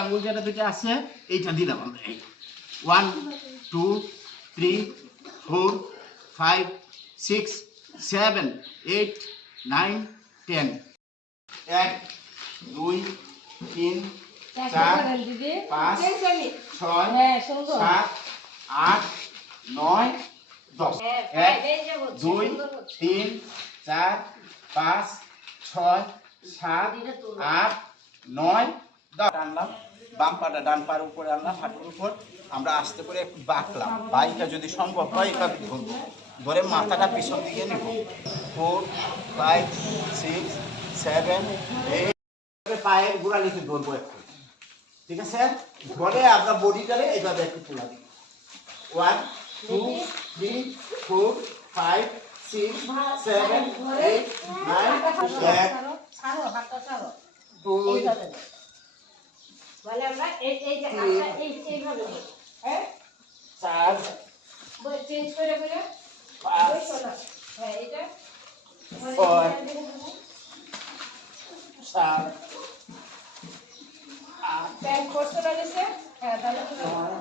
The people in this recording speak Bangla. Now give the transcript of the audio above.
আঙ্গুল যেটা দুটো আছে এইটা দিলাম আমরা। 1 2 3 4 5 6 7 8 9 10 1 2 3 4 5 6 7 8 9 10 1 2 3 4 5 6 7 8 9 10 টানলাম, বাম পাটা ডান পার উপরে আনলাম, হাঁটুর উপর আমরা আস্তে করে একটু বাঁকলাম। বাইকটা যদি সম্ভব হয় এভাবে ধরবো, ধরে মাথাটা পিছন দিকে নিব। 4 5 6 7 8 পায়ের গোড়ালিতে ধরবো একটু, ঠিক আছে? ধরে আমরা বডিটারে এইভাবে একটু তুলা দিই। 1 2 3 4 5 6 7 8 9 10 মানে আমরা এই এই যে আচ্ছা এইভাবে হ্যাঁ 4 চেঞ্জ করে 5 হ্যাঁ এটা 4 7 প্যান্ট করতে লাগেছে হ্যাঁ তাহলে 9